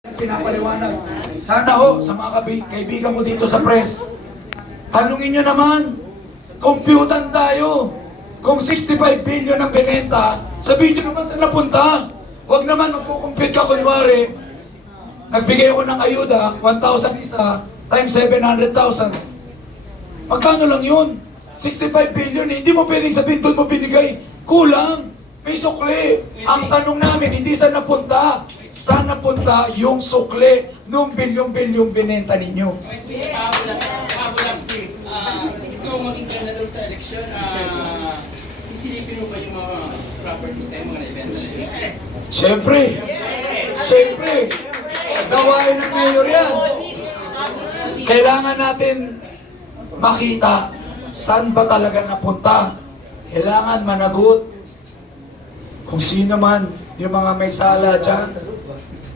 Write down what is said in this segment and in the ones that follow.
pinapaliwanag. Sana ho, sa mga kaibigan ko dito sa press, tanungin nyo naman, computan tayo. Kung 65 billion ang binenta, sabihin nyo naman saan napunta. Huwag naman magkukumpute ka kunwari, nagbigay ako ng ayuda, 1,000 isa, times 700,000. Magkano lang yun? 65 billion, hindi mo pwedeng sabihin doon mo binigay. Kulang. May sukli. Ang tanong namin, hindi saan napunta. Saan napunta yung sukli nung bilyong-bilyong binenta ninyo? Ikaw maging kanda daw sa eleksyon, isilipin mo ba yung mga properties na yung mga na-ibenta na yun? Siyempre. Siyempre. Gawain ng mayor yan. Kailangan natin makita saan ba talaga napunta. Kailangan managot kung sino man yung mga may sala dyan.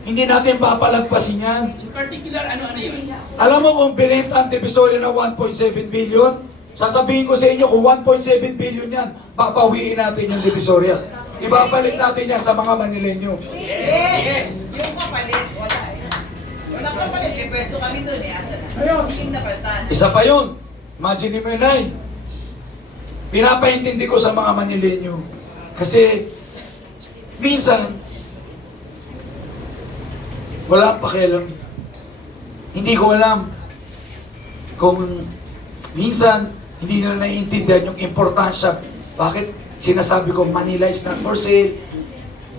Hindi natin papalagpasin yan. In particular, ano yun? Alam mo kung binenta ang Divisoria ng 1.7 billion, sasabihin ko sa inyo kung 1.7 billion yan, papawiin natin yung Divisoria. Ibabalik natin yan sa mga Manileño. Yes! Yung kapalit, wala eh. Walang kapalit, may pwesto kami doon eh. Asa na? Ayun, yung napalitan. Isa pa yun. Imagine mo yun ay. Pinapaintindi ko sa mga Manileño. Kasi, minsan, wala pakialam. Hindi ko alam kung minsan hindi nila naiintindihan yung importansya. Bakit sinasabi ko Manila is not for sale,